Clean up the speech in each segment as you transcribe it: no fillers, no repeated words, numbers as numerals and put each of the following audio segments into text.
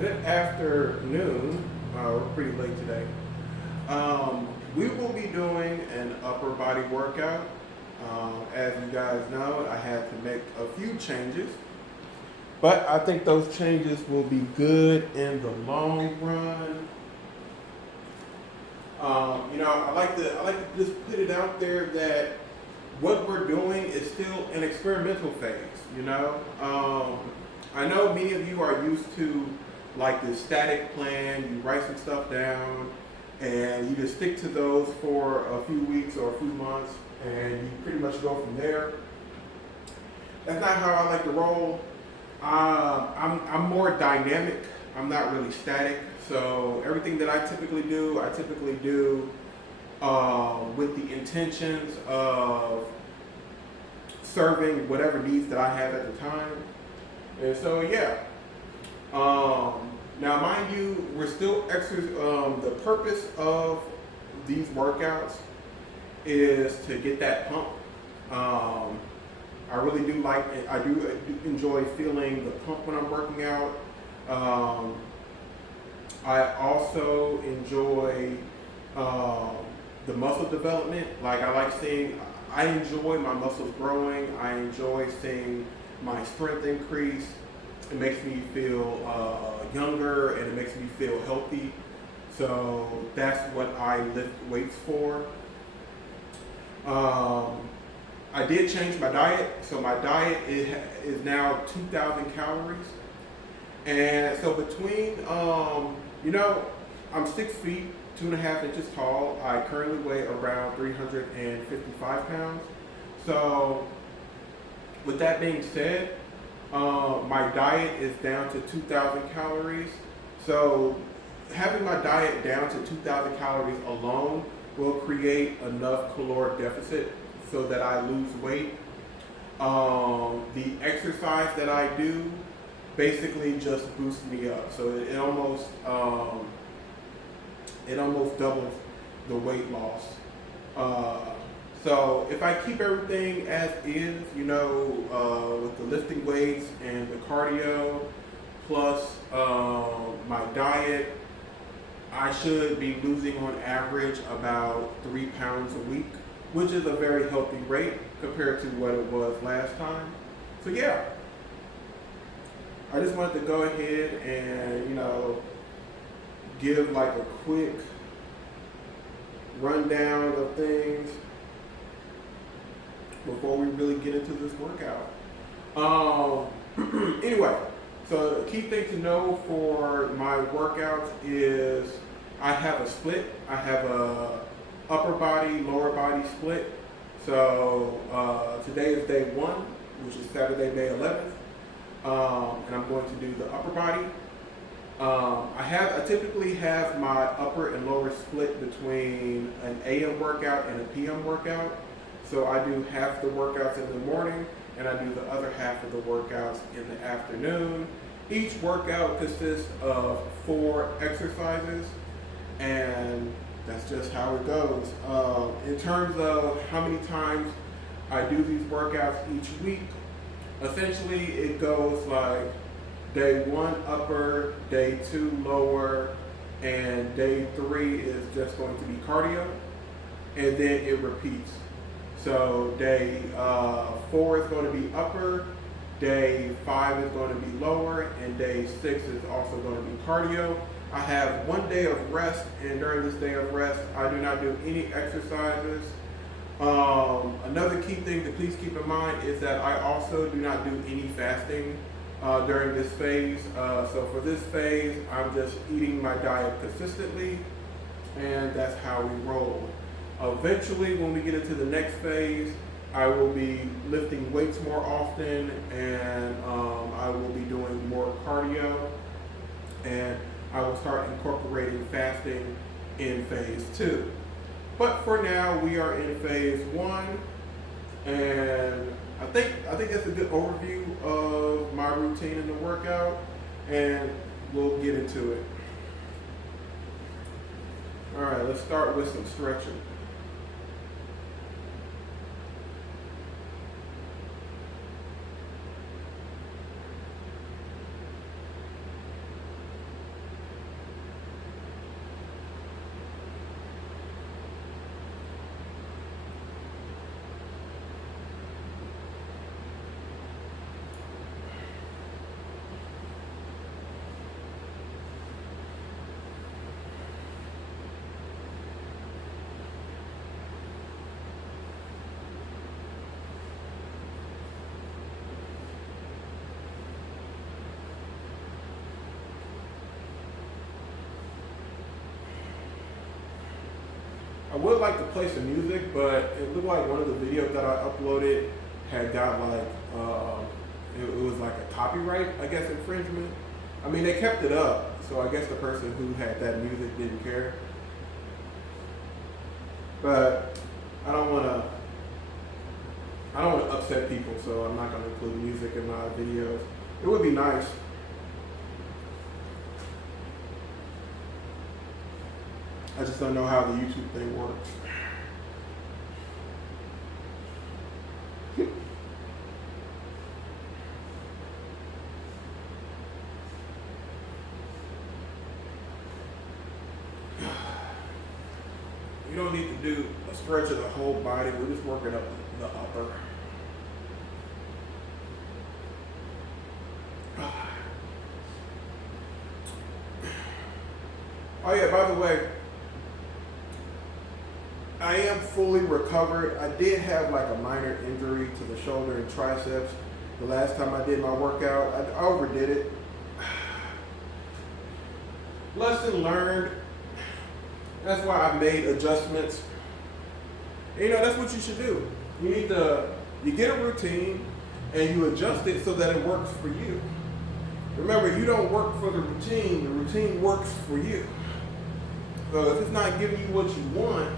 Good afternoon. We're pretty late today. We will be doing an upper body workout. As you guys know, I had to make a few changes, but I think those changes will be good in the long run. I like to just put it out there that what we're doing is still an experimental phase. I know many of you are used to like the static plan. You write some stuff down, and you just stick to those for a few weeks or a few months, and you pretty much go from there. That's not how I like to roll. I'm more dynamic. I'm not really static. So everything that I typically do with the intentions of serving whatever needs that I have at the time. And so yeah. Now, mind you, we're still exercising. The purpose of these workouts is to get that pump. I really do like it. I do enjoy feeling the pump when I'm working out. I also enjoy the muscle development. I enjoy my muscles growing. I enjoy seeing my strength increase. It makes me feel younger, and it makes me feel healthy. So that's what I lift weights for. I did change my diet. So my diet is now 2,000 calories. And so I'm 6 feet, 2.5 inches tall. I currently weigh around 355 pounds. So with that being said, my diet is down to 2,000 calories. So having my diet down to 2,000 calories alone will create enough caloric deficit so that I lose weight. The exercise that I do basically just boosts me up. So it almost doubles the weight loss. So if I keep everything as is, with the lifting weights and the cardio, plus my diet, I should be losing on average about 3 pounds a week, which is a very healthy rate compared to what it was last time. So yeah, I just wanted to go ahead and, give like a quick rundown of things before we really get into this workout. Anyway, so the key thing to know for my workouts is I have a split. I have a upper body, lower body split. So today is day 1, which is Saturday, May 11th. And I'm going to do the upper body. I typically have my upper and lower split between an AM workout and a PM workout. So I do half the workouts in the morning, and I do the other half of the workouts in the afternoon. Each workout consists of 4 exercises, and that's just how it goes. In terms of how many times I do these workouts each week, essentially it goes like day 1 upper, day 2 lower, and day 3 is just going to be cardio, and then it repeats. So day 4 is going to be upper, day 5 is going to be lower, and day 6 is also going to be cardio. I have 1 day of rest, and during this day of rest, I do not do any exercises. Another key thing to please keep in mind is that I also do not do any fasting during this phase. So for this phase, I'm just eating my diet consistently, and that's how we roll. Eventually, when we get into the next phase, I will be lifting weights more often, and I will be doing more cardio, and I will start incorporating fasting in phase 2. But for now, we are in phase 1, and I think that's a good overview of my routine in the workout, and we'll get into it. All right, let's start with some stretching. would like to play some music, but it looked like one of the videos that I uploaded had got like, it was like a copyright, I guess, infringement. I mean, they kept it up, so I guess the person who had that music didn't care. But I don't want to upset people, so I'm not going to include music in my videos. It would be nice. I just don't know how the YouTube thing works. You don't need to do a stretch of the whole body. We're just working up the upper. Oh yeah, by the way, I am fully recovered. I did have like a minor injury to the shoulder and triceps the last time I did my workout. I overdid it. Lesson learned. That's why I made adjustments. And, that's what you should do. You get a routine and you adjust it so that it works for you. Remember, you don't work for the routine works for you. So if it's not giving you what you want,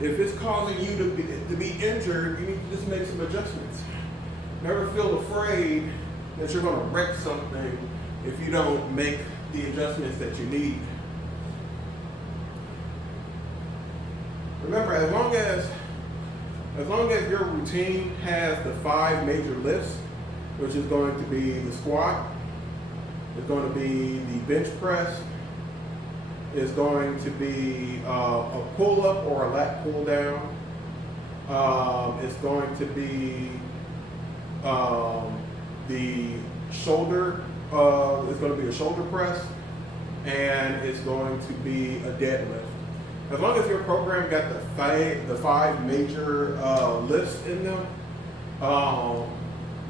if it's causing you to be injured, you need to just make some adjustments. Never feel afraid that you're going to wreck something if you don't make the adjustments that you need. Remember, as long as your routine has the 5 major lifts, which is going to be the squat, it's going to be the bench press, it's going to be a pull-up or a lat pull-down, it's going to be the shoulder, it's going to be a shoulder press, and it's going to be a deadlift. As long as your program got the 5 major lifts in them,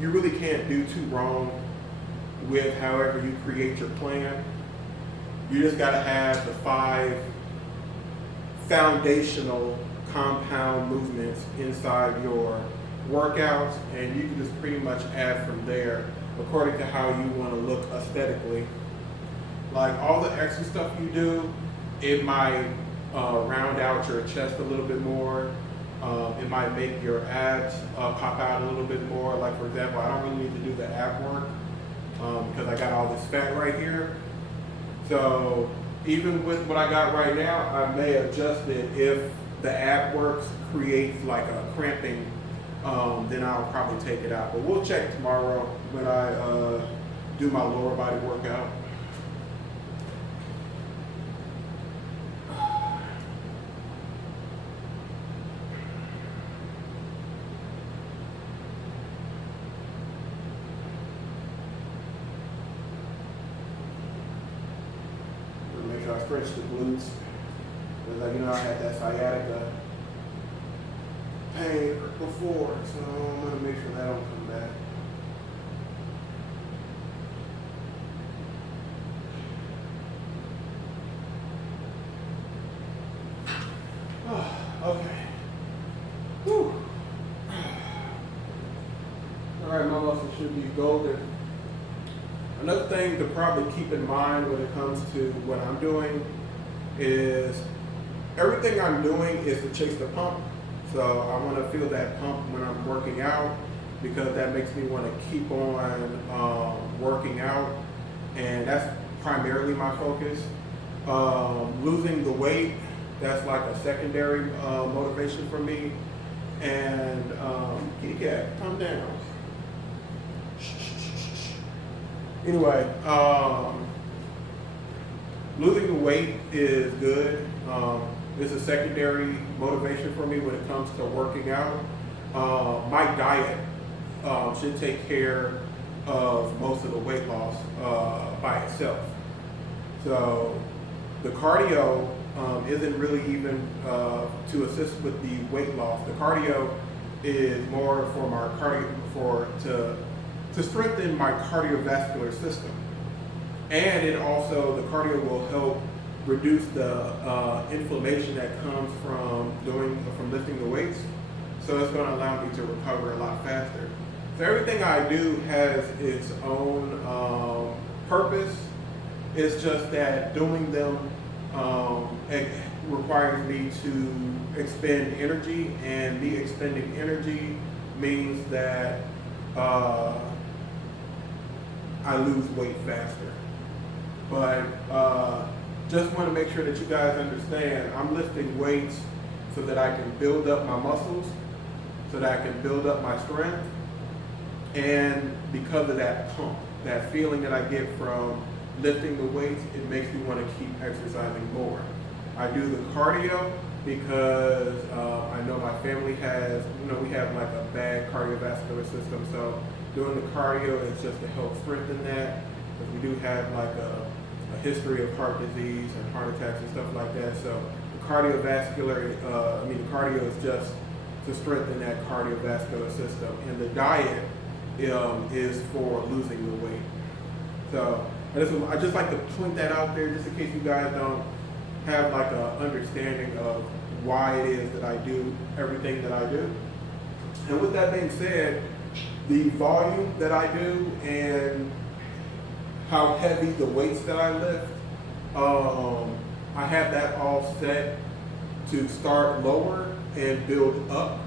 you really can't do too wrong with however you create your plan. You just got to have the 5 foundational compound movements inside your workouts, and you can just pretty much add from there according to how you want to look aesthetically. Like all the extra stuff you do, it might round out your chest a little bit more. It might make your abs pop out a little bit more. Like for example, I don't really need to do the ab work because I got all this fat right here. So even with what I got right now, I may adjust it. If the ab works creates like a cramping, then I'll probably take it out. But we'll check tomorrow when I do my lower body workout. I stretch the glutes because I had that sciatica pain before, so I'm gonna make sure that don't come back. Okay. Whew. All right, my muscles should be golden. Another thing to probably keep in mind when it comes to what I'm doing is everything I'm doing is to chase the pump. So I want to feel that pump when I'm working out because that makes me want to keep on working out, and that's primarily my focus. Losing the weight, that's like a secondary motivation for me. And kitty cat, calm down. Anyway, losing the weight is good. It's a secondary motivation for me when it comes to working out. My diet should take care of most of the weight loss by itself. So the cardio isn't really even to assist with the weight loss. The cardio is more for my to strengthen my cardiovascular system. And it also, the cardio will help reduce the inflammation that comes from lifting the weights. So it's going to allow me to recover a lot faster. So everything I do has its own purpose. It's just that doing them it requires me to expend energy, and me expending energy means that I lose weight faster. But just want to make sure that you guys understand, I'm lifting weights so that I can build up my muscles, so that I can build up my strength, and because of that pump, that feeling that I get from lifting the weights, it makes me want to keep exercising more. I do the cardio because I know my family has, we have like a bad cardiovascular system, so doing the cardio is just to help strengthen that, because we do have like a history of heart disease and heart attacks and stuff like that. So the the cardio is just to strengthen that cardiovascular system, and the diet is for losing the weight. So I just like to point that out there, just in case you guys don't have like an understanding of why it is that I do everything that I do. And with that being said, the volume that I do and how heavy the weights that I lift, I have that all set to start lower and build up.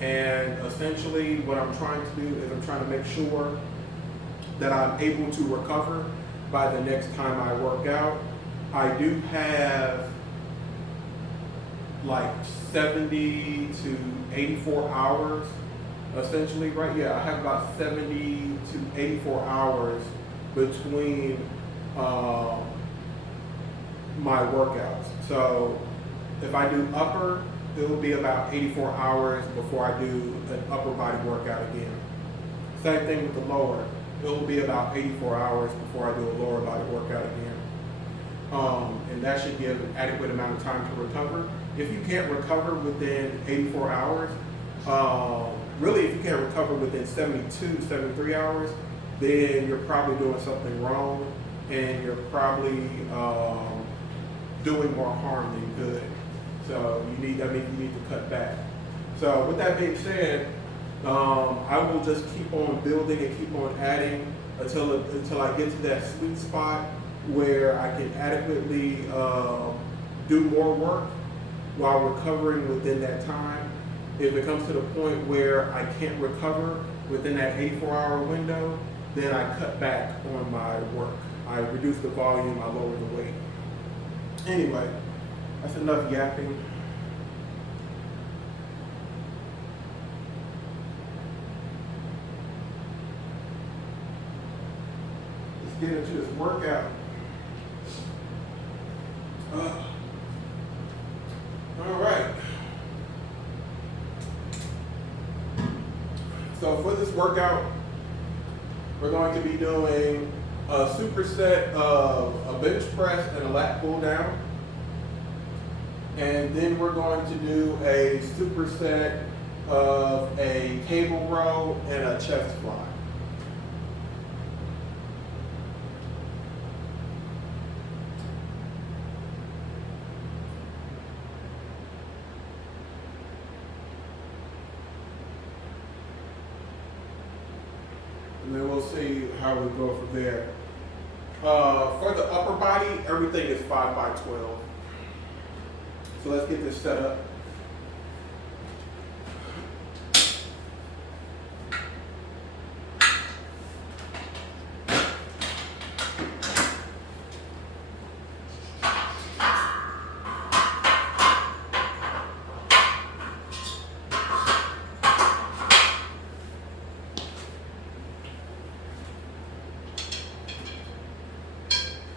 And essentially what I'm trying to do is I'm trying to make sure that I'm able to recover by the next time I work out. I do have like 70 to 84 hours essentially, right? Yeah, I have about 70 to 84 hours between my workouts. So if I do upper, it will be about 84 hours before I do an upper body workout again. Same thing with the lower. It will be about 84 hours before I do a lower body workout again. And that should give an adequate amount of time to recover. If you can't recover within 84 hours, really if you can't recover within 72, 73 hours, then you're probably doing something wrong, and you're probably doing more harm than good. So you need to cut back. So with that being said, I will just keep on building and keep on adding until I get to that sweet spot where I can adequately do more work while recovering within that time. If it comes to the point where I can't recover within that 84-hour window, then I cut back on my work. I reduce the volume, I lower the weight. Anyway, that's enough yapping. Let's get into this workout. All right. So for this workout, we're going to be doing a superset of a bench press and a lat pull down. And then we're going to do a superset of a cable row and a chest fly. And then we'll see how we go from there. For the upper body, everything is 5 by 12. So let's get this set up.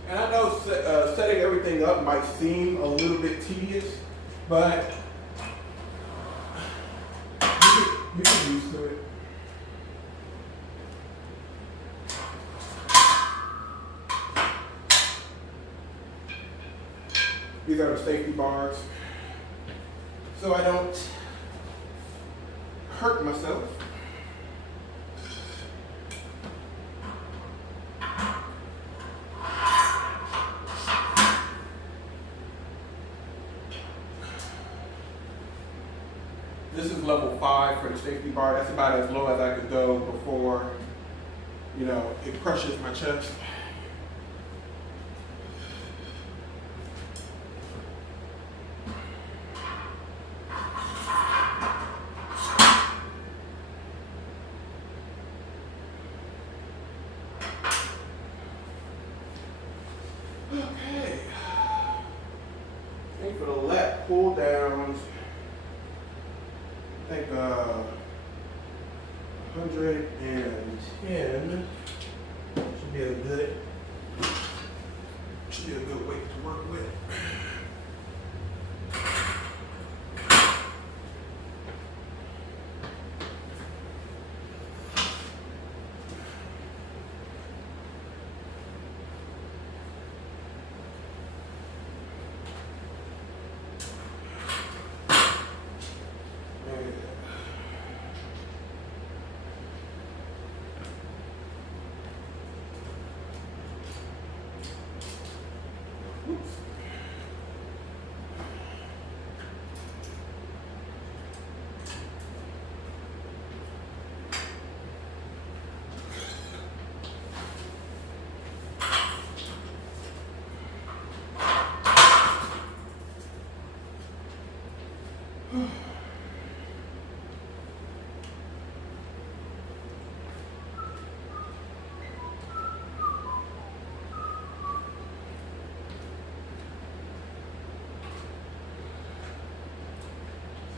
And I know setting everything up might seem a little bit tedious, but you get used to it. These are the safety bars, so I don't hurt myself. This is level 5 for the safety bar. That's about as low as I could go before, you know, it crushes my chest. Okay. I think for the lat pull downs, I think 110 should be a good weight to work with.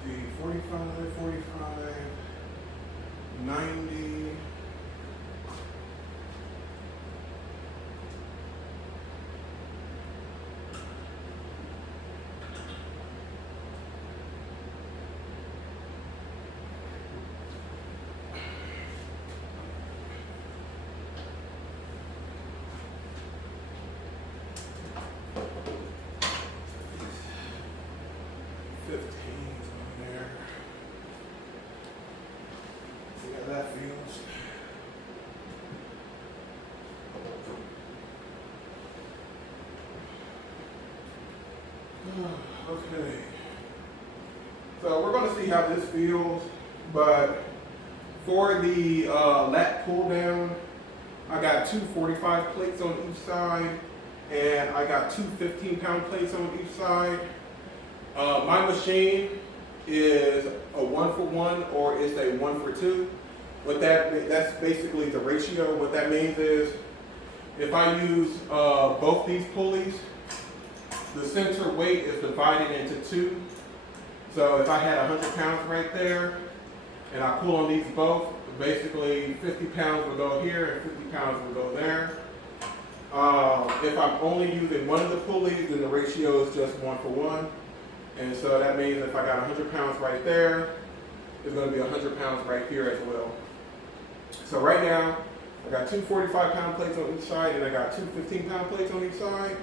See, 45, 45, 90. That feels. Okay. So we're going to see how this feels, but for the lat pull down, I got two 45 plates on each side, and I got two 15-pound plates on each side. My machine is a 1-for-1 or it's a 1-for-2. That's basically the ratio. What that means is if I use both these pulleys, the center weight is divided into two. So if I had 100 pounds right there and I pull on these both, basically 50 pounds will go here and 50 pounds will go there. If I'm only using one of the pulleys, then the ratio is just 1-for-1. And so that means if I got 100 pounds right there, it's going to be 100 pounds right here as well. So right now, I got two 45-pound plates on each side, and I got two 15-pound plates on each side.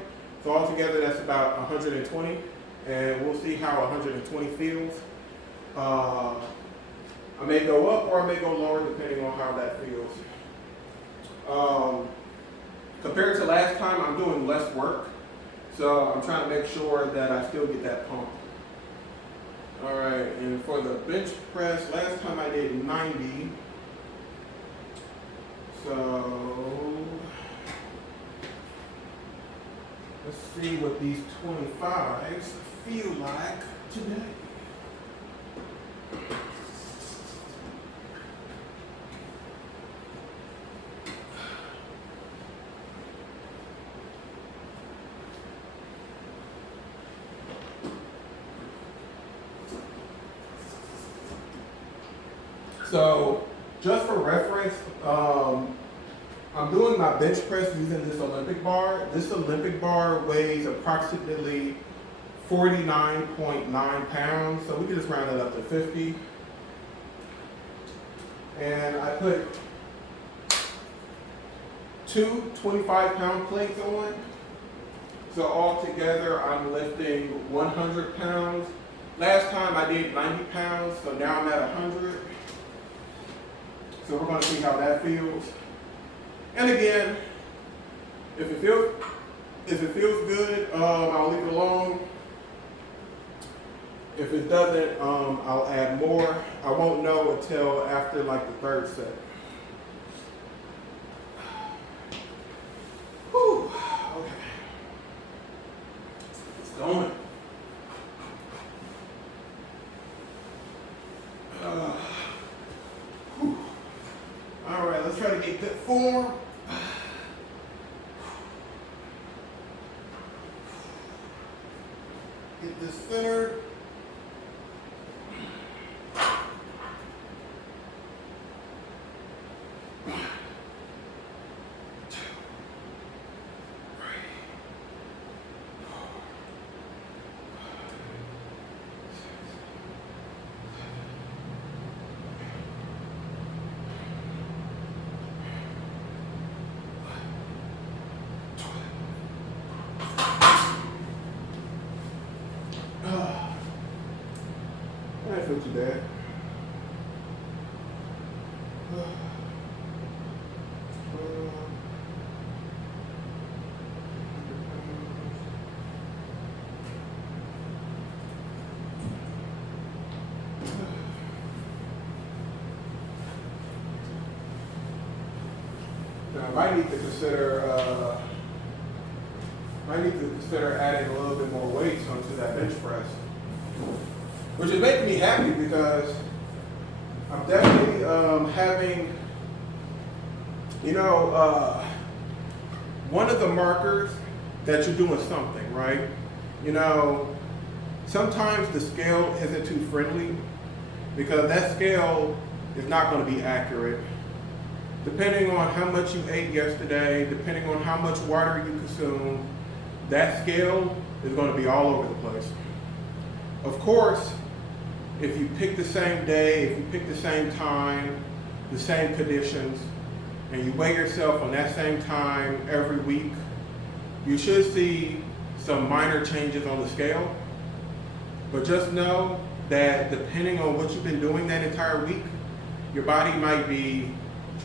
So altogether, that's about 120, and we'll see how 120 feels. I may go up or I may go lower depending on how that feels. Compared to last time, I'm doing less work, so I'm trying to make sure that I still get that pump. All right, and for the bench press, last time I did 90. So let's see what these 25s feel like today. So just for reference, I'm doing my bench press using this Olympic bar. This Olympic bar weighs approximately 49.9 pounds. So we can just round it up to 50. And I put two 25-pound plates on. So altogether, I'm lifting 100 pounds. Last time I did 90 pounds, so now I'm at 100. So we're going to see how that feels. And again, if it feels good, I'll leave it alone. If it doesn't, I'll add more. I won't know until after like the third set. Whew. Okay. It's going. All right, let's try to get good form. Get this centered. I didn't feel too bad. Now, I might need to consider adding a little bit more weights onto that bench press, which is making me happy because I'm definitely having, one of the markers that you're doing something, right? Sometimes the scale isn't too friendly because that scale is not going to be accurate. Depending on how much you ate yesterday, depending on how much water you consumed, that scale is going to be all over the place. Of course, if you pick the same day, if you pick the same time, the same conditions, and you weigh yourself on that same time every week, you should see some minor changes on the scale. But just know that depending on what you've been doing that entire week, your body might be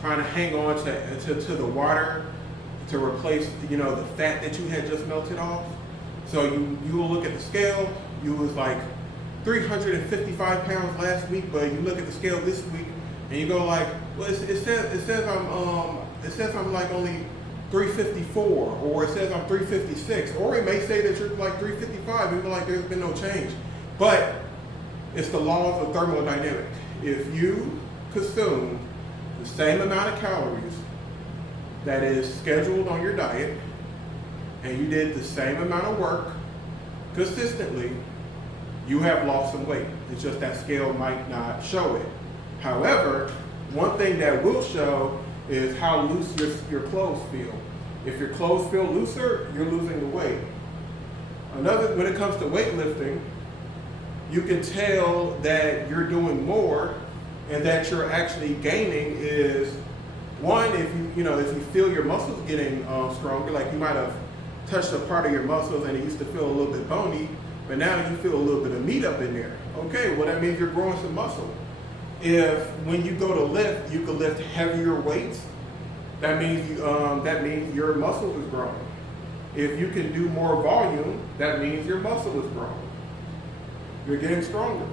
trying to hang on to the water to replace, the fat that you had just melted off. So you will look at the scale, you was like 355 pounds last week, but you look at the scale this week and you go like, well, it says I'm like only 354, or it says I'm 356, or it may say that you're like 355 and you're like there's been no change. But it's the laws of thermodynamics. If you consume the same amount of calories that is scheduled on your diet, and you did the same amount of work consistently, you have lost some weight. It's just that scale might not show it. However, one thing that will show is how loose your clothes feel. If your clothes feel looser, you're losing the weight. When it comes to weightlifting, you can tell that you're doing more and that you're actually gaining is, one, if you feel your muscles getting stronger, like you might have touched a part of your muscles and it used to feel a little bit bony, but now you feel a little bit of meat up in there. Okay, well that means you're growing some muscle. If when you go to lift, you can lift heavier weights, that means your muscle is growing. If you can do more volume, that means your muscle is growing. You're getting stronger.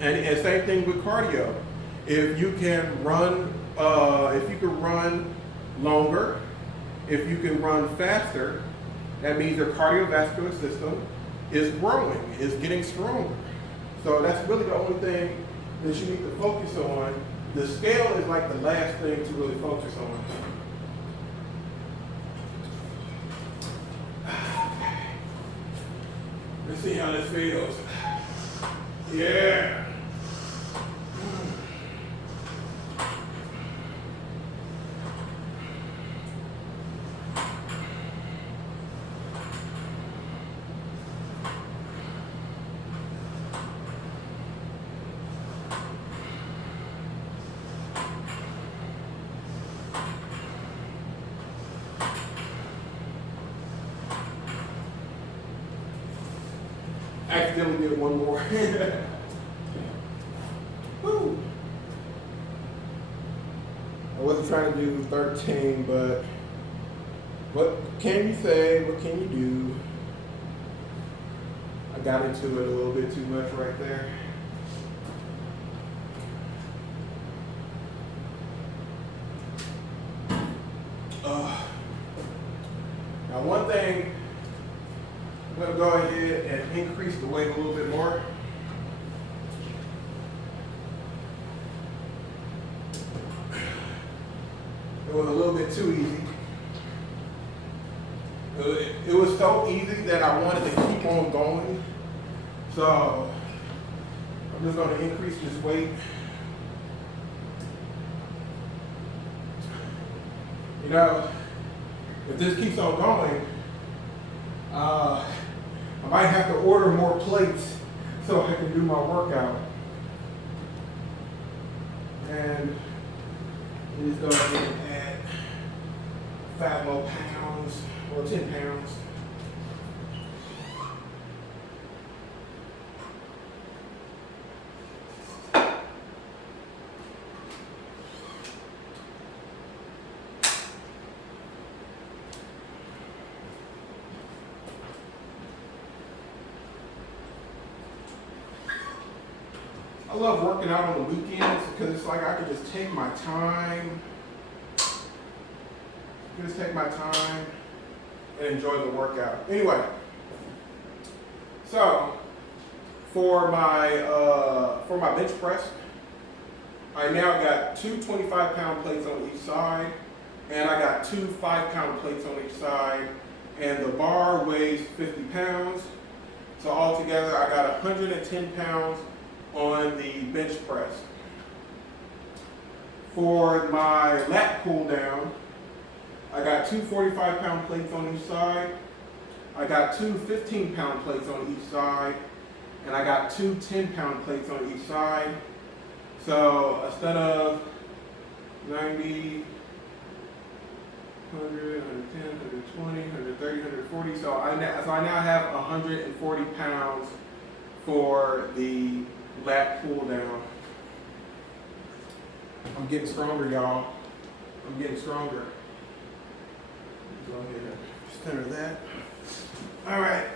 And same thing with cardio. If you can run longer, if you can run faster, that means your cardiovascular system is growing, is getting stronger. So that's really the only thing that you need to focus on. The scale is like the last thing to really focus on. Let's see how this feels. Yeah. Accidentally did one more. Woo. I wasn't trying to do 13, but what can you say? What can you do? I got into it a little bit too much right there. Now one thing, I'm going to go ahead and increase the weight a little bit more. It was a little bit too easy. It was so easy that I wanted to keep on going. So I'm just going to increase this weight. You know, if this keeps on going, I might have to order more plates so I can do my workout. And just go ahead and add 5 more pounds or 10 pounds. I love working out on the weekends because it's like I can just take my time. Just take my time and enjoy the workout. Anyway, so for my bench press, I now got 2 25-pound plates on each side, and I got 2 5-pound plates on each side, and the bar weighs 50 pounds. So altogether, I got 110 pounds on the bench press. For my lat pull down, I got 2 45-pound plates on each side. I got 2 15-pound plates on each side, and I got 2 10-pound plates on each side. So instead of 90, 100, 110, 120, 130, 140, so I now have 140 pounds for the lat pull down. I'm getting stronger, y'all. I'm getting stronger. Go ahead and center that. All right.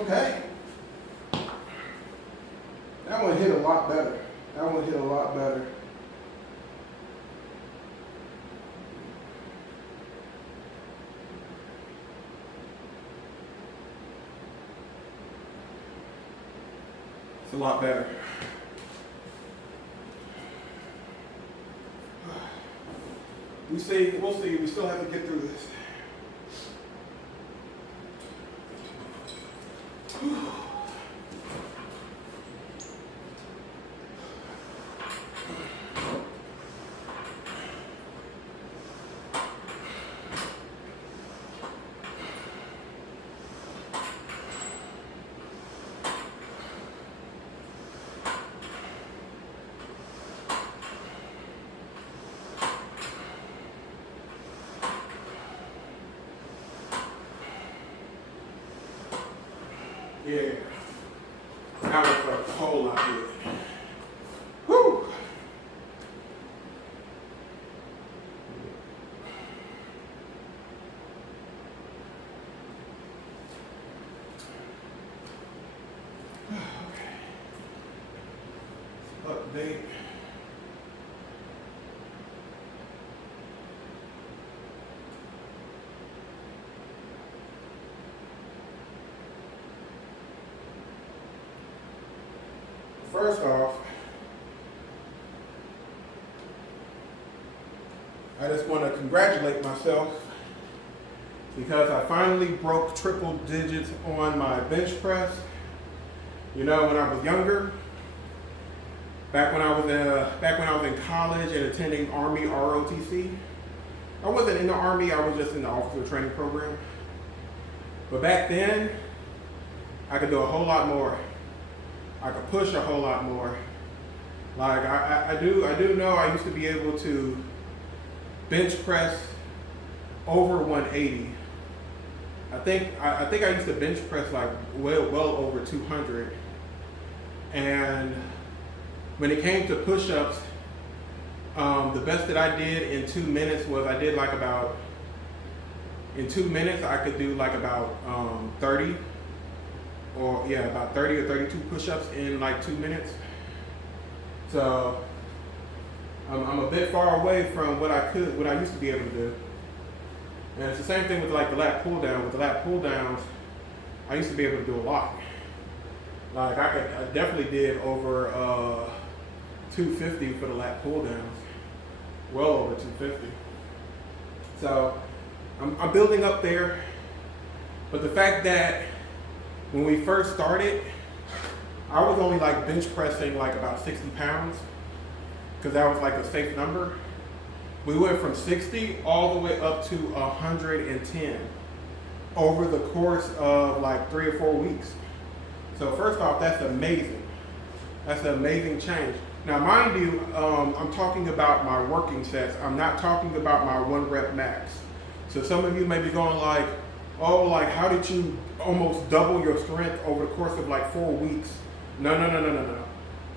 Okay. That one hit a lot better. That one hit a lot better. It's a lot better. We'll see. We still have to get through this. Yeah, that was felt a whole lot good. Whew. Okay. Update. First off, I just want to congratulate myself because I finally broke triple digits on my bench press. You know, when I was younger, back when I was in college and attending Army ROTC, I wasn't in the Army, I was just in the officer training program. But back then, I could do a whole lot more. I could push a whole lot more. Like I do know I used to be able to bench press over 180. I think I used to bench press like well over 200. And when it came to push-ups, the best that I did in 2 minutes was in 2 minutes I could do like about 30 or 30 or 32 push-ups in like 2 minutes. So I'm a bit far away from what I used to be able to do. And it's the same thing with like the lat pull down. With the lat pull downs, I used to be able to do a lot. Like I definitely did over 250 for the lat pull downs. Well over 250. So I'm building up there. But the fact that when we first started, I was only like bench pressing like about 60 pounds because that was like a safe number. We went from 60 all the way up to 110 over the course of like 3 or 4 weeks. So first off, that's amazing. That's an amazing change. Now, mind you, I'm talking about my working sets. I'm not talking about my 1 rep max. So some of you may be going like, oh, like how did you almost double your strength over the course of like 4 weeks? No.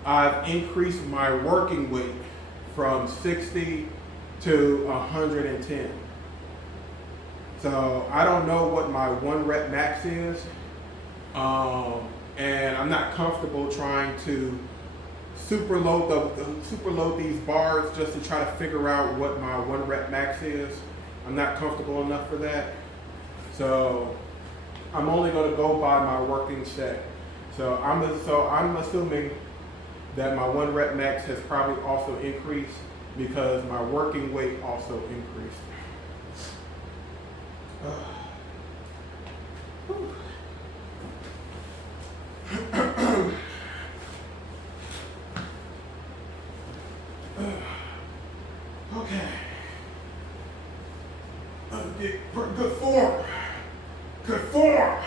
I've increased my working weight from 60 to 110. So I don't know what my 1 rep max is. And I'm not comfortable trying to superload these bars just to try to figure out what my 1 rep max is. I'm not comfortable enough for that. So I'm only going to go by my working set. So I'm assuming that my 1 rep max has probably also increased because my working weight also increased. Okay. Good form. Good form.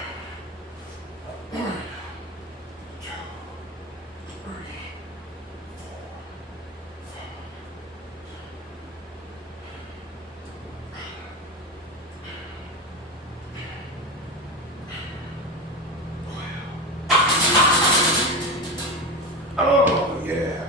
Oh, yeah.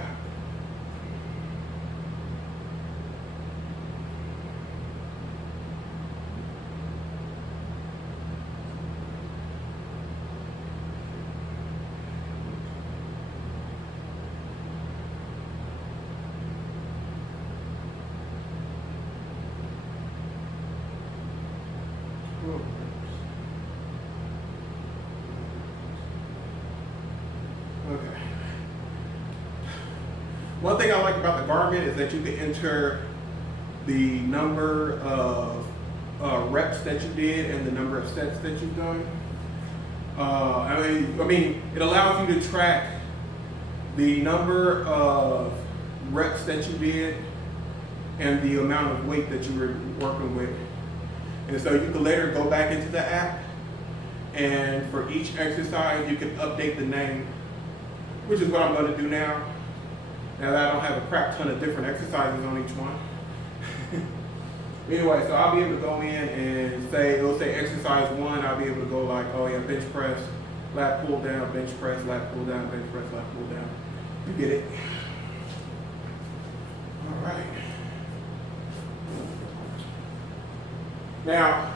Okay. One thing I like about the Garmin is that you can enter the number of reps that you did and the number of sets that you've done. I mean, it allows you to track the number of reps that you did and the amount of weight that you were working with. And so you can later go back into the app, and for each exercise you can update the name, which is what I'm going to do now. Now that I don't have a crap ton of different exercises on each one. Anyway, so I'll be able to go in and it'll say exercise 1, I'll be able to go like, oh yeah, bench press, lat pull down, bench press, lat pull down, bench press, lat pull down. You get it? All right. Now,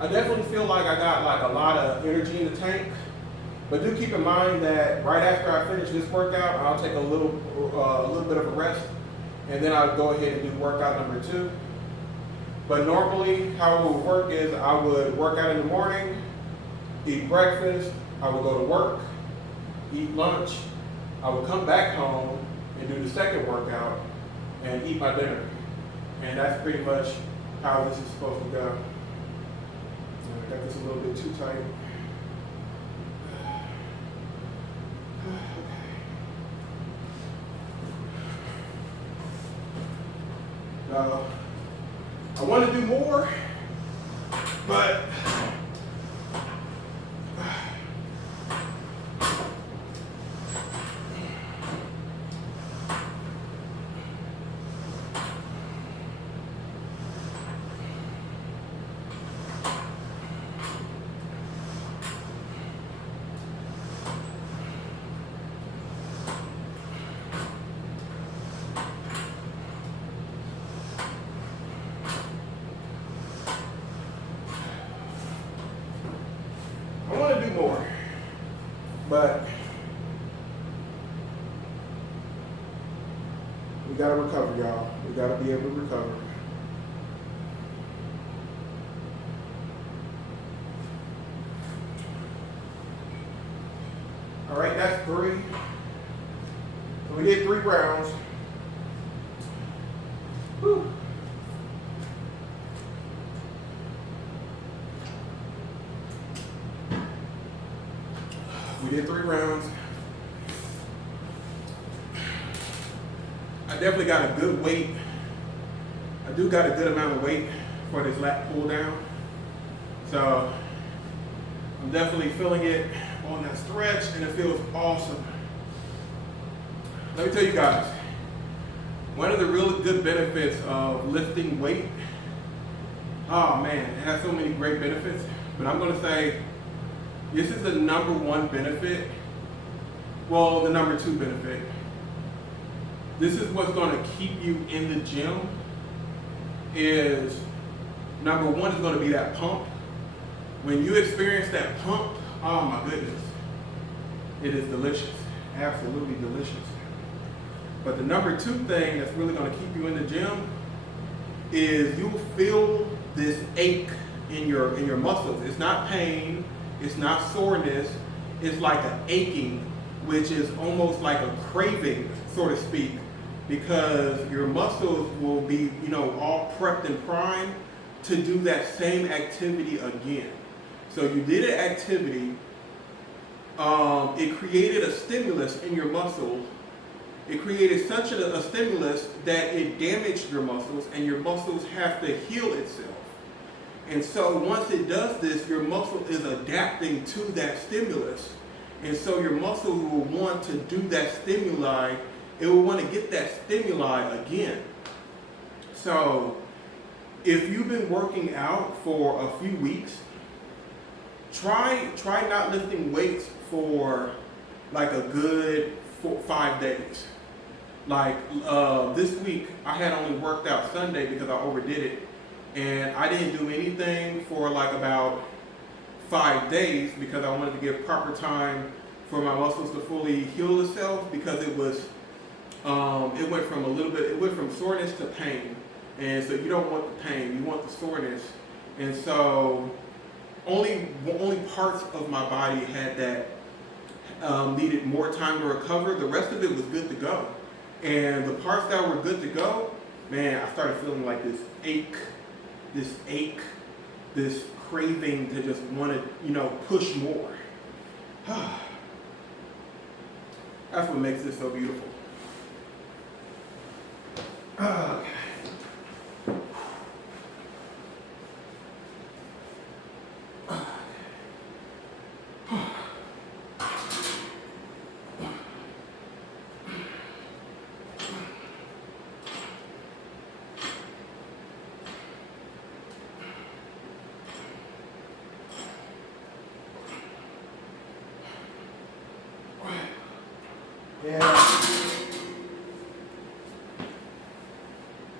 I definitely feel like I got like a lot of energy in the tank, but do keep in mind that right after I finish this workout, I'll take a little bit of a rest, and then I'll go ahead and do workout number 2. But normally, how it would work is I would work out in the morning, eat breakfast, I would go to work, eat lunch, I would come back home and do the second workout and eat my dinner. And that's pretty much how this is supposed to go. I got this a little bit too tight. I want to do more, but But we gotta recover, y'all. We gotta be able to recover. All right, that's 3. So we did 3 rounds. Whew. We did 3 rounds. I definitely got a good weight. I do got a good amount of weight for this lat pull down. So I'm definitely feeling it on that stretch, and it feels awesome. Let me tell you guys, one of the really good benefits of lifting weight, oh man, it has so many great benefits, but I'm gonna say this is the number 1 benefit, well, the number 2 benefit. This is what's gonna keep you in the gym is, number 1 is gonna be that pump. When you experience that pump, oh my goodness, it is delicious, absolutely delicious. But the number 2 thing that's really gonna keep you in the gym is you'll feel this ache in your muscles. It's not pain, it's not soreness, it's like an aching, which is almost like a craving, so to speak, because your muscles will be, all prepped and primed to do that same activity again. So you did an activity, it created a stimulus in your muscles. It created such a stimulus that it damaged your muscles, and your muscles have to heal itself. And so once it does this, your muscle is adapting to that stimulus. And so your muscles will want to do that stimuli. It will want to get that stimuli again. So if you've been working out for a few weeks, try not lifting weights for like a good 5 days. Like this week, I had only worked out Sunday because I overdid it. And I didn't do anything for like about 5 days because I wanted to give proper time for my muscles to fully heal itself, because it was, it went from soreness to pain. And so you don't want the pain, you want the soreness. And so only parts of my body had that, needed more time to recover. The rest of it was good to go. And the parts that were good to go, man, I started feeling like this ache, this craving to just want to, push more. That's what makes this so beautiful. Okay.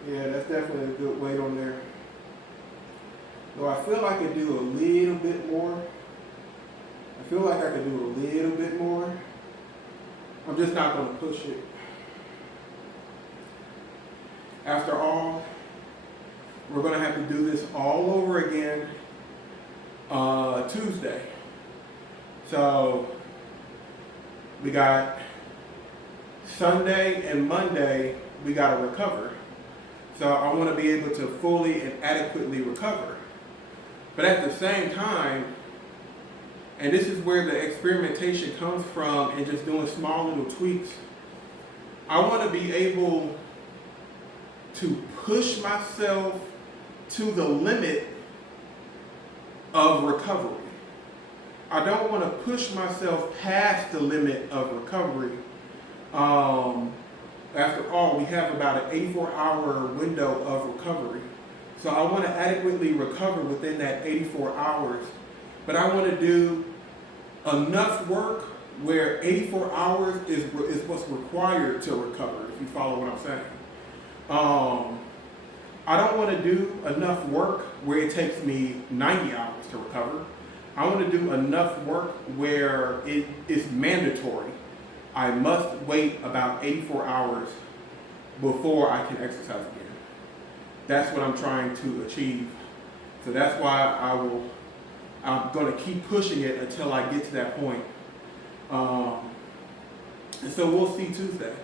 Yeah, that's definitely a good weight on there. Though I feel like I could do a little bit more. I'm just not going to push it. After all, we're going to have to do this all over again Tuesday. So we got Sunday and Monday, we got to recover. So I want to be able to fully and adequately recover. But at the same time, and this is where the experimentation comes from and just doing small little tweaks, I want to be able to push myself to the limit of recovery. I don't want to push myself past the limit of recovery. After all, we have about an 84-hour window of recovery. So I want to adequately recover within that 84 hours. But I want to do enough work where 84 hours is what's required to recover, if you follow what I'm saying. I don't want to do enough work where it takes me 90 hours to recover. I want to do enough work where it is mandatory. I must wait about 84 hours before I can exercise again. That's what I'm trying to achieve. So that's why I'm going to keep pushing it until I get to that point. And so we'll see Tuesday.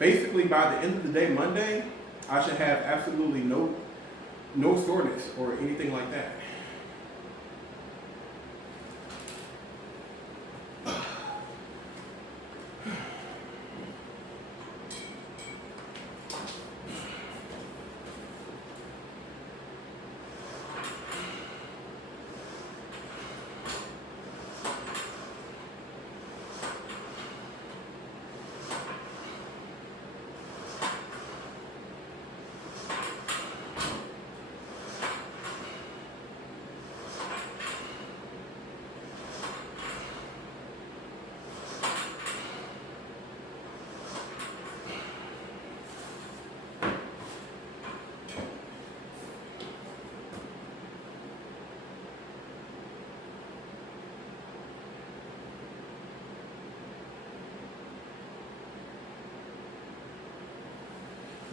Basically, by the end of the day, Monday, I should have absolutely no soreness or anything like that.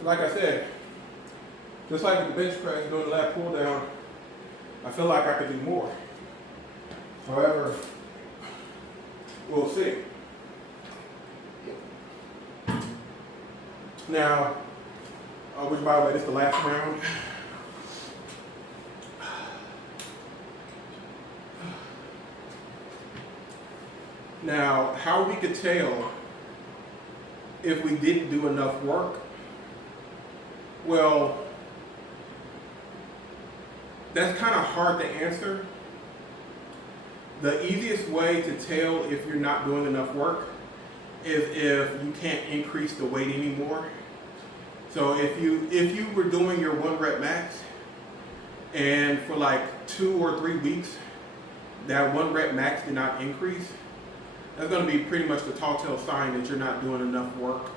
Like I said, just like with the bench press, doing the lat pull down, I feel like I could do more. However, we'll see. Now, which by the way, this is the last round. Now, how we could tell if we didn't do enough work? Well, that's kind of hard to answer. The easiest way to tell if you're not doing enough work is if you can't increase the weight anymore. So if you were doing your 1 rep max and for like 2 or 3 weeks, that 1 rep max did not increase, that's going to be pretty much the telltale sign that you're not doing enough work.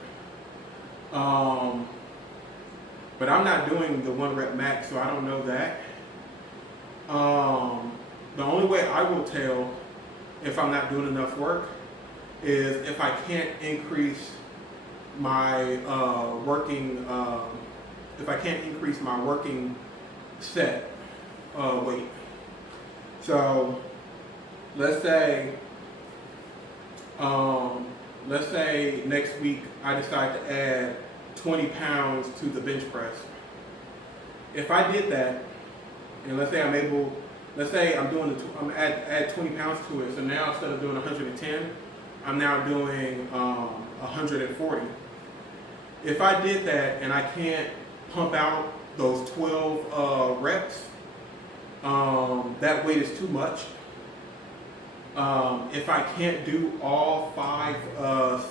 But I'm not doing the 1 rep max, so I don't know that. The only way I will tell if I'm not doing enough work is if I can't increase my working set weight. So let's say next week I decide to add 20 pounds to the bench press. If I did that, and let's say I'm add 20 pounds to it. So now instead of doing 110, I'm now doing 140. If I did that and I can't pump out those 12 reps, that weight is too much. If I can't do all 5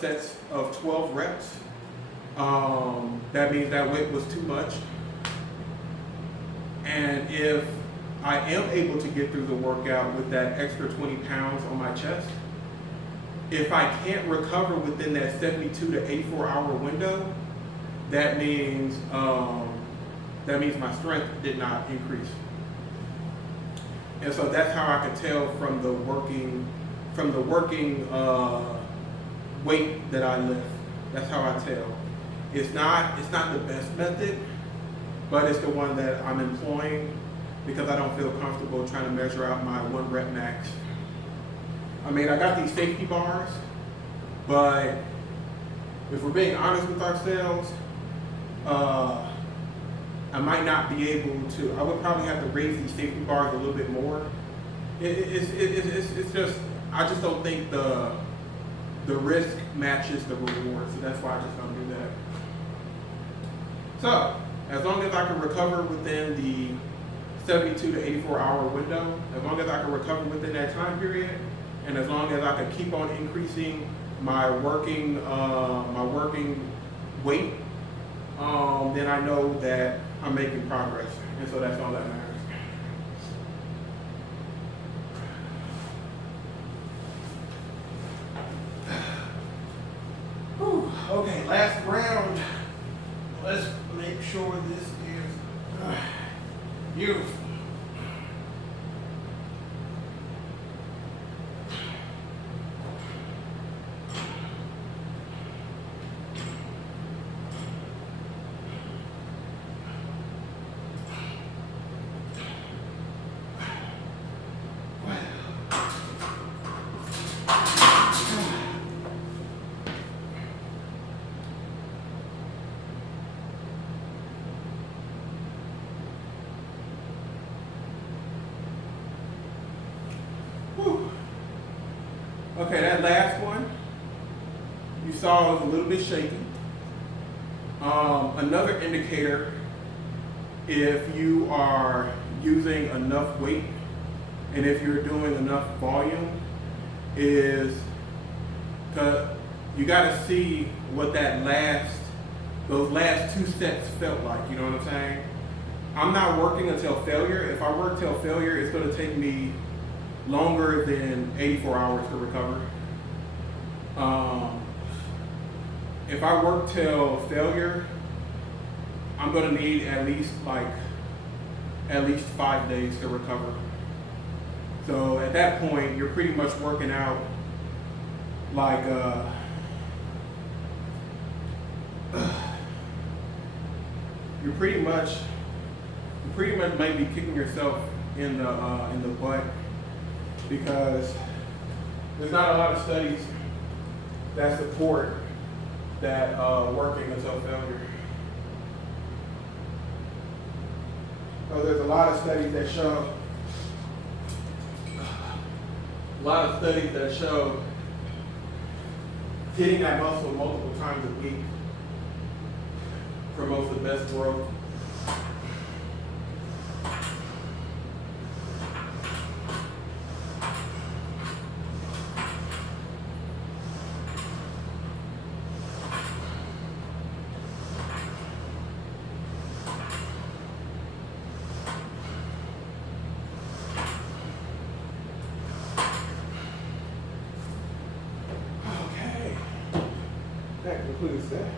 sets of 12 reps, that means that weight was too much. And if I am able to get through the workout with that extra 20 pounds on my chest, if I can't recover within that 72 to 84 hour window, that means my strength did not increase. And so that's how I can tell from the working weight that I lift. That's how I tell. It's not the best method, but it's the one that I'm employing because I don't feel comfortable trying to measure out my 1 rep max. I mean, I got these safety bars, but if we're being honest with ourselves, I might not be able to. I would probably have to raise these safety bars a little bit more. It's just, I just don't think the risk matches the reward, so that's why I just don't do that. So, as long as I can recover within the 72 to 84 hour window, as long as I can recover within that time period, and as long as I can keep on increasing my working weight, then I know that I'm making progress, and so that's all that matters. Whew. Okay, last round. Let's make sure this is beautiful. Okay, that last one, you saw it was a little bit shaky. Another indicator, if you are using enough weight and if you're doing enough volume, is you got to see what those last 2 sets felt like. You know what I'm saying? I'm not working until failure. If I work till failure, it's going to take me longer than 84 hours to recover. If I work till failure, I'm going to need at least 5 days to recover. So at that point, you're pretty much working out like you pretty much might be kicking yourself in the butt, because there's not a lot of studies that support that working until failure. So there's a lot of studies that show hitting that muscle multiple times a week promotes the best growth. That concludes that.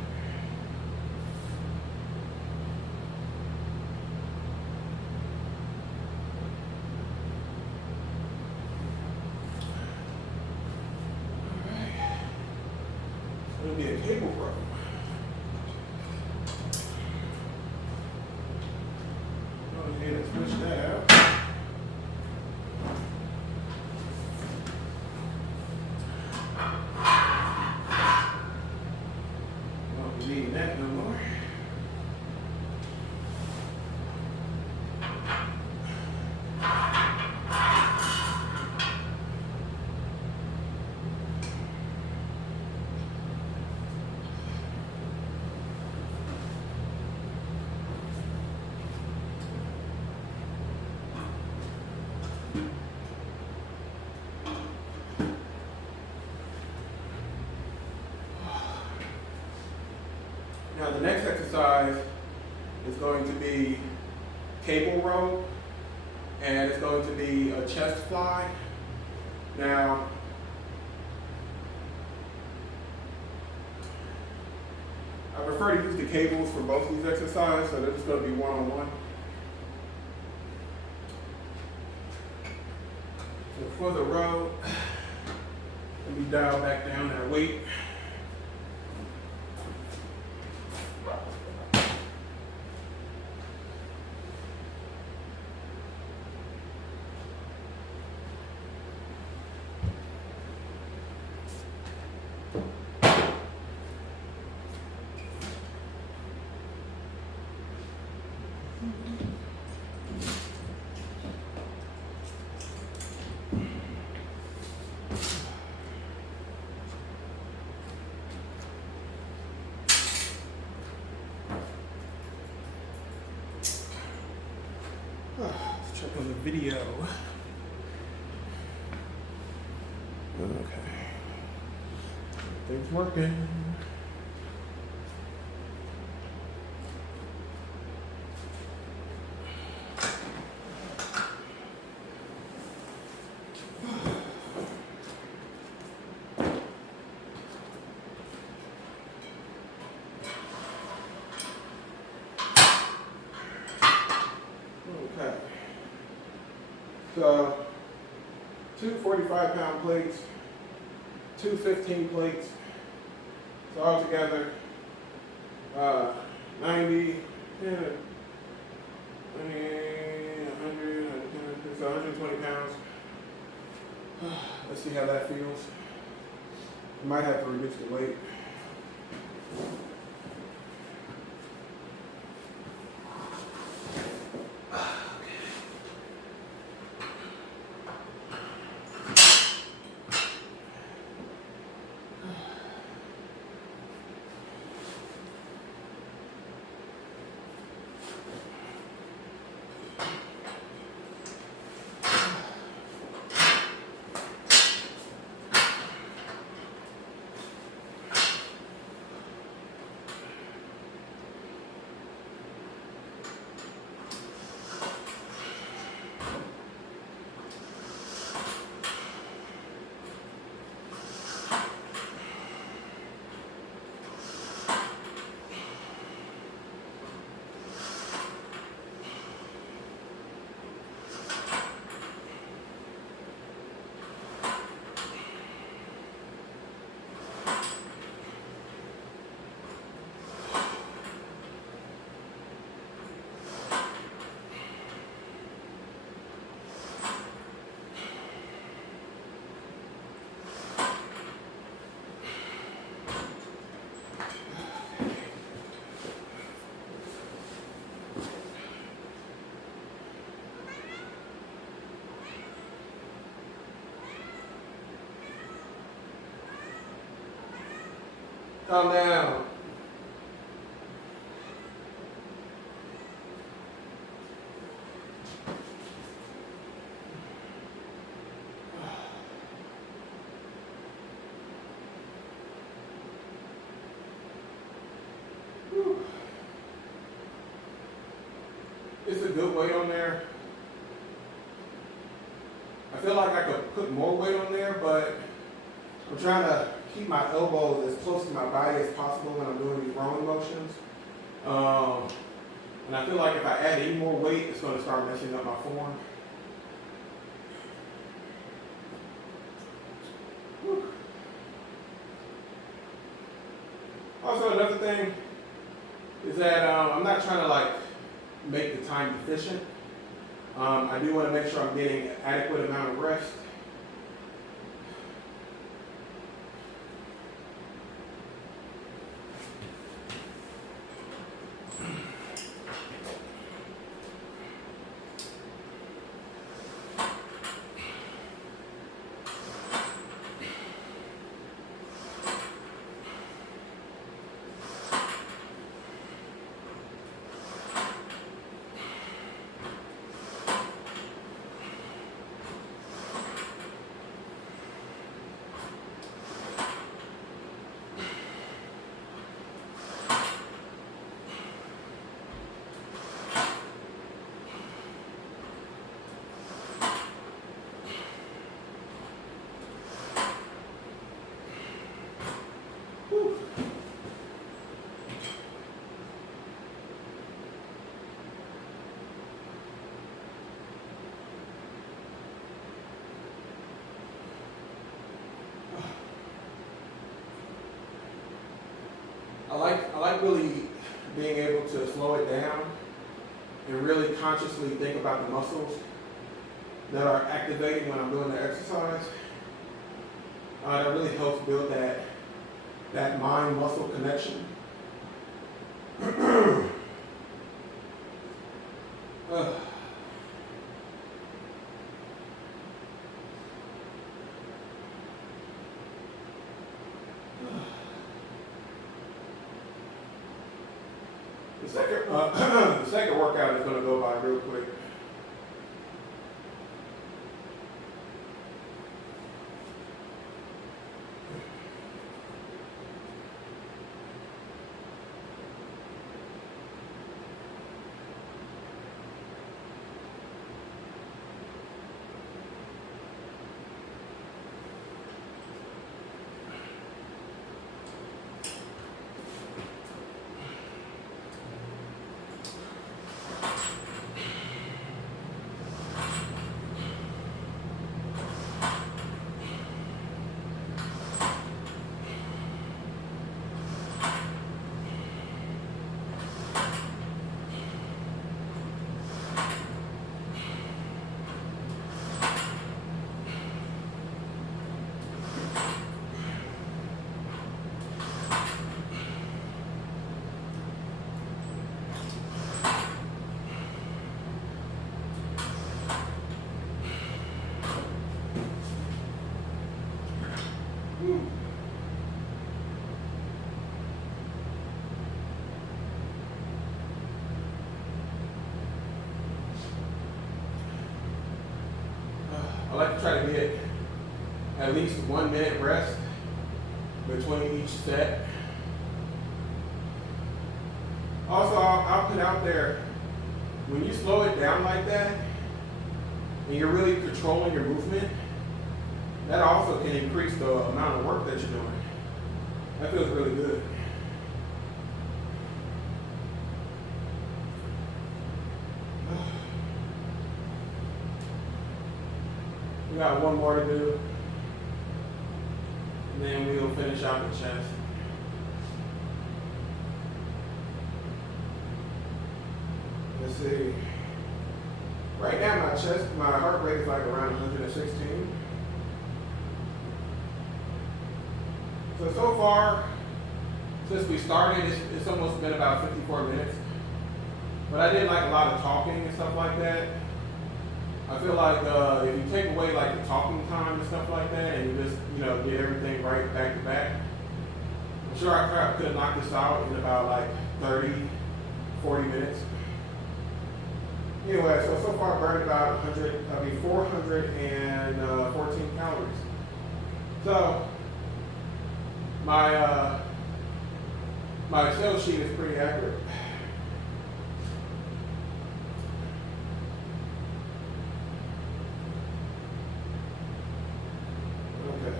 Alright. It's going to be a cable row. Go ahead and switch that out. Need that no more. Now the next exercise is going to be cable row, and it's going to be a chest fly. Now, I prefer to use the cables for both of these exercises, so they're just going to be one-on-one. So for the row, let me dial back down that weight. Let's check on the video. Okay. Everything's working. Okay. So, 2 45-pound plates, 2 15 plates. So altogether, 90, 100, 120 pounds. Let's see how that feels. Might have to reduce the weight. Calm down. It's a good weight on there. I feel like I could put more weight on there, but I'm trying to keep my elbows as close to my body as possible when I'm doing these rowing motions. And I feel like if I add any more weight, it's going to start messing up my form. Whew. Also, another thing is that I'm not trying to like make the time efficient. I do want to make sure I'm getting an adequate amount of rest. I like really being able to slow it down and really consciously think about the muscles that are activating when I'm doing the exercise. That really helps build that mind-muscle connection. The second workout is going to go by real quick. I like to try to get at least 1 minute rest between each set. Also, I'll put out there, when you slow it down like that, and you're really controlling your movement, that also can increase the amount of work that you're doing. That feels really good. We got one more to do, and then we'll finish out the chest. Let's see. Right now, my heart rate is like around 116. So far, since we started, it's almost been about 54 minutes. But I did like a lot of talking and stuff like that. I feel like if you take away like the talking time and stuff like that, and you just get everything right back to back, I'm sure I could knock this out in about like 30, 40 minutes. Anyway, so far I burned about 414 calories. So my my Excel sheet is pretty accurate. Okay,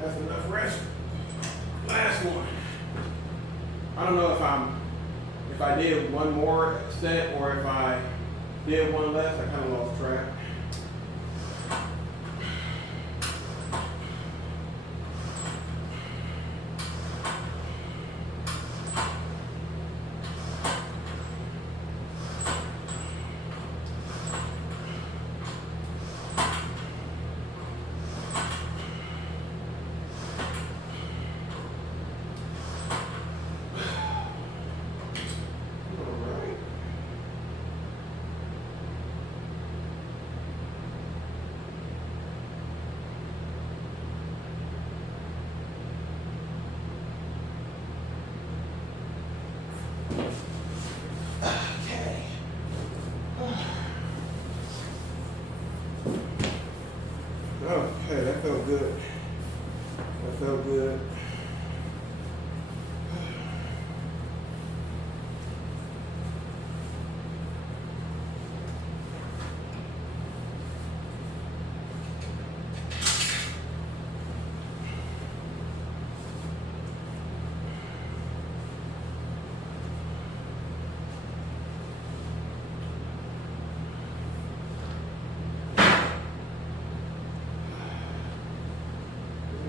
that's enough rest. Last one. I don't know if I did one more set or if I did one less. I kind of lost track. Okay, that felt good. That felt good.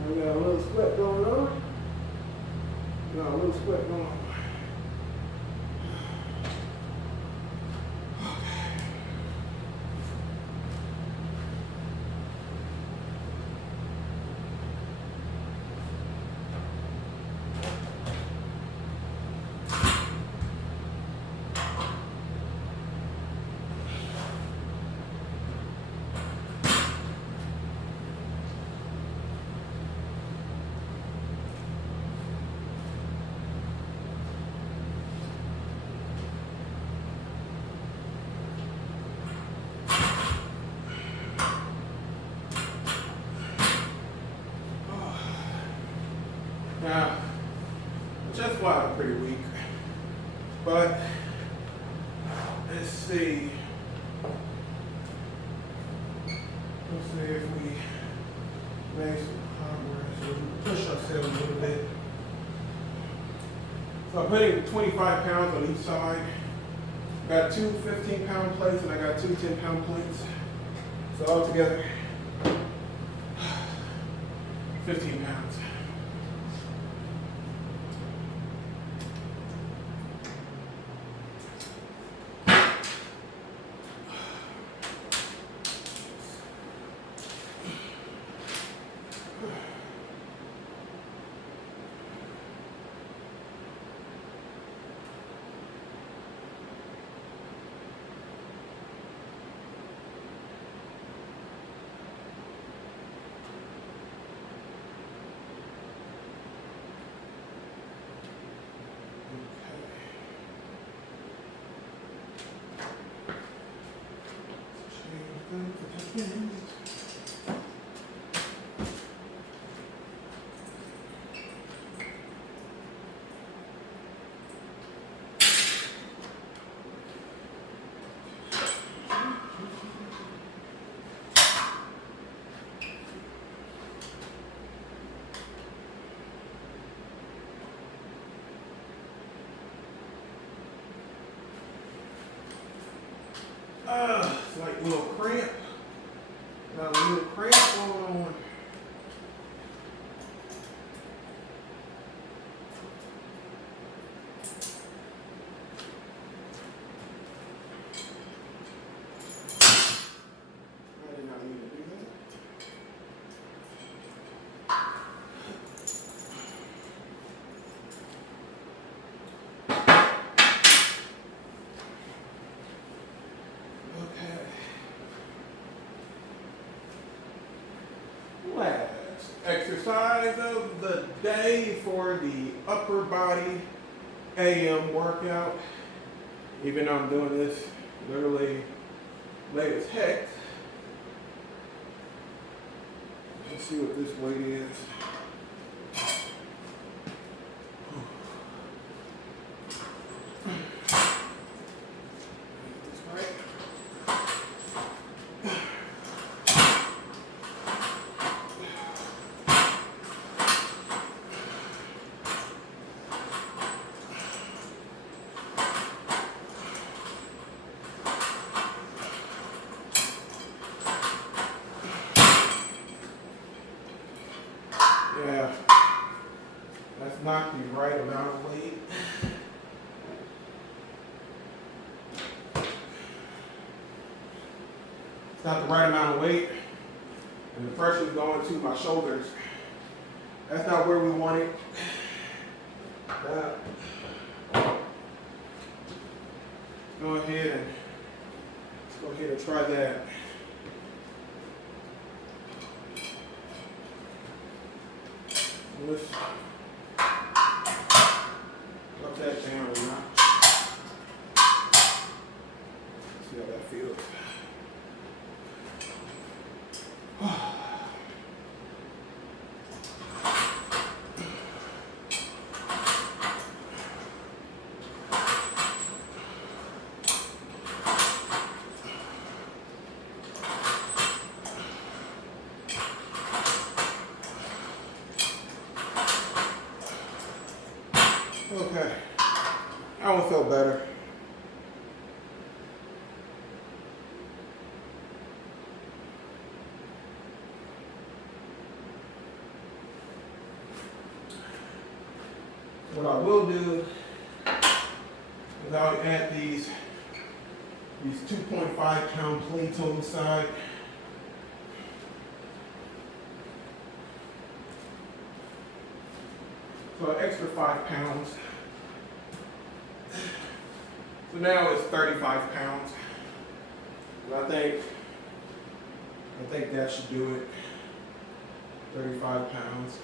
We got a little sweat going on. Got a little sweat going on. Now, chest fly is pretty weak, but let's see. Let's see if we make some progress. So we push ourselves a little bit. So I'm putting 25 pounds on each side. I got two 15-pound plates and I got two 10-pound plates. So altogether, 15 pounds. It's like a little cramp. Got a little cramp going on. I did not mean to do that. Exercise of the day for the upper body AM workout. Even though I'm doing this literally late as heck. Let's see what this weight is. Yeah, that's not the right amount of weight. It's not the right amount of weight, and the pressure is going to my shoulders. That's not where we want it. Go ahead and try that. Let's drop that down a notch. See how that feels. Okay, that one felt better. What I will do is I'll add these 2.5 pound plates on the side. So an extra 5 pounds. So now it's 35 pounds. But I think that should do it. 35 pounds.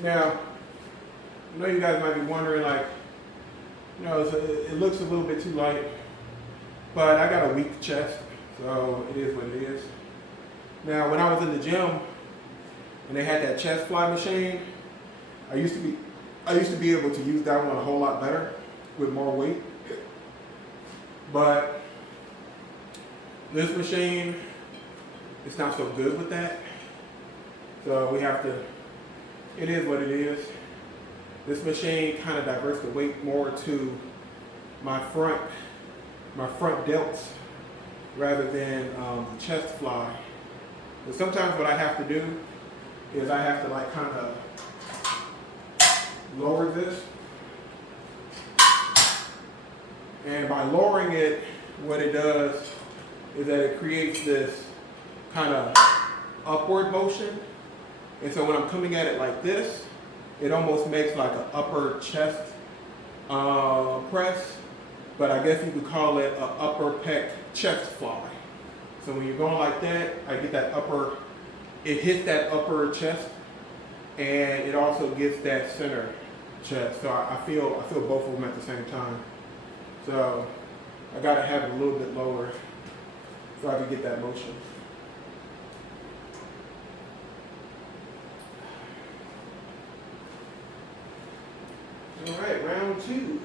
Now, I know you guys might be wondering, like, you know, it looks a little bit too light, but I got a weak chest, so it is what it is. Now, when I was in the gym and they had that chest fly machine, I used to be able to use that one a whole lot better with more weight. But this machine, it's not so good with that. So we have to, it is what it is. This machine kind of diverts the weight more to my front delts rather than the chest fly. But sometimes what I have to do is I have to like kind of lower this. And by lowering it, what it does is that it creates this kind of upward motion. And so when I'm coming at it like this, it almost makes like an upper chest press, but I guess you could call it an upper pec chest fly. So when you're going like that, I get that upper, it hits that upper chest, and it also gets that center chest. So I feel both of them at the same time. So I gotta have it a little bit lower so I can get that motion. All right, round 2.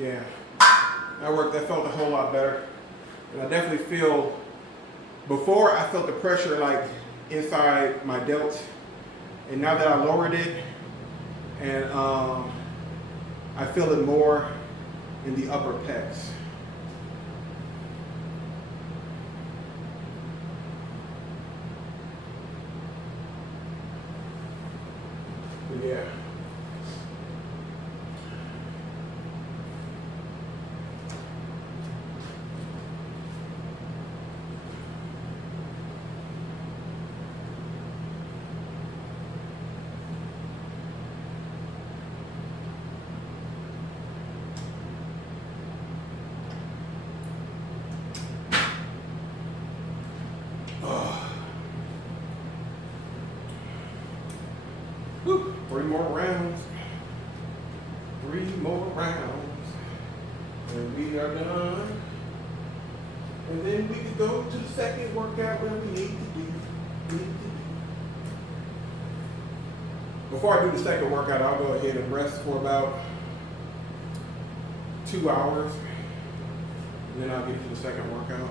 Yeah, that felt a whole lot better. And I definitely feel, before I felt the pressure like inside my delts. And now that I lowered it, and I feel it more in the upper pecs. But yeah. Whew. 3 more rounds. 3 more rounds. And we are done. And then we can go to the second workout that we need to do. Before I do the second workout, I'll go ahead and rest for about 2 hours. And then I'll get to the second workout.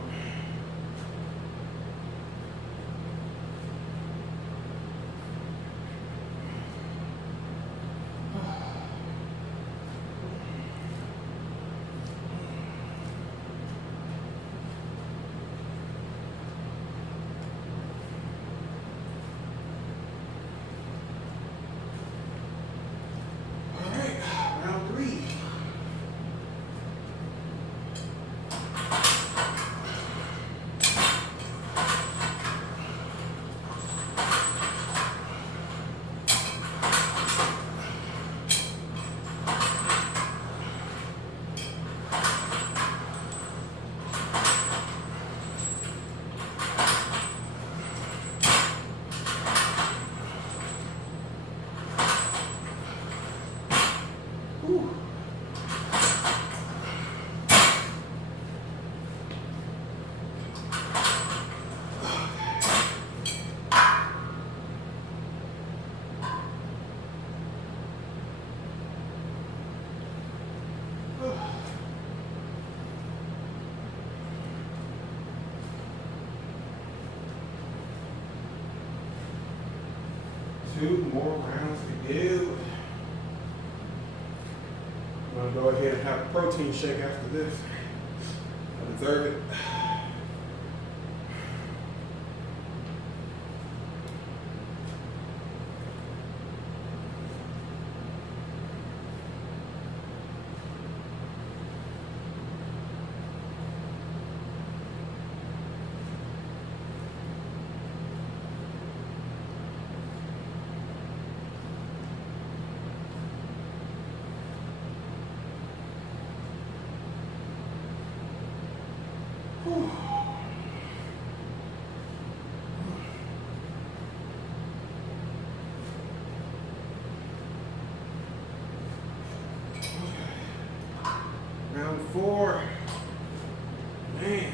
Two more rounds to do. I'm gonna go ahead and have a protein shake after this. I deserve it. Round 4. Man.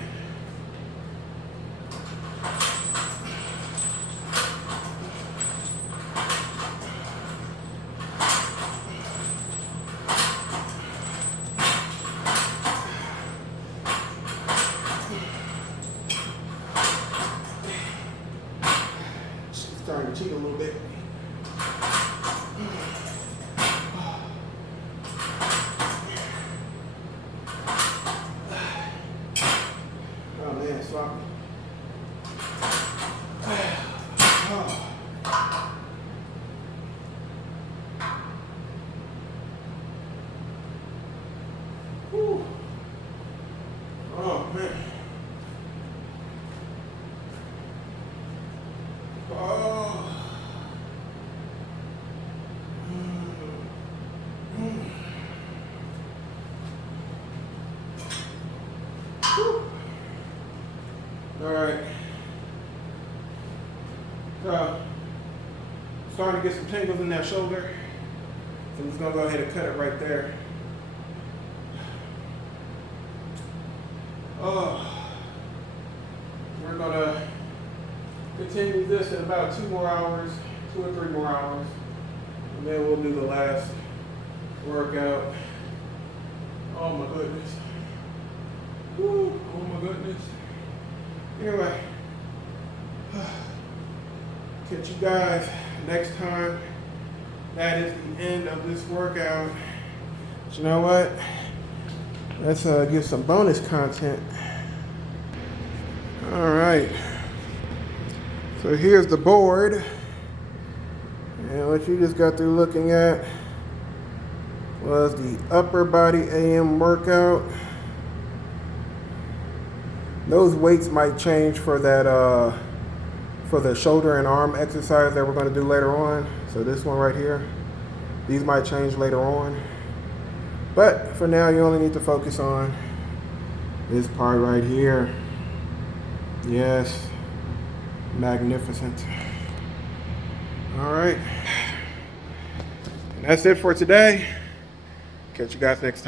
Starting to cheat a little bit. Oh man, sloppy. Whew. Oh man. Oh. All right. Starting to get some tingles in that shoulder. So I'm just gonna go ahead and cut it right there. Oh. We're gonna continue this in about 2 more hours, 2 or 3 more hours. And then we'll do the last workout. Oh my goodness. Woo, oh my goodness. Anyway, Catch you guys next time. That is the end of this workout. But you know what? Let's get some bonus content. All right. So here's the board. And what you just got through looking at was the upper body AM workout. Those weights might change for that for the shoulder and arm exercise that we're going to do later on. So this one right here, these might change later on. But for now, you only need to focus on this part right here. Yes, magnificent. All right, and that's it for today. Catch you guys next time.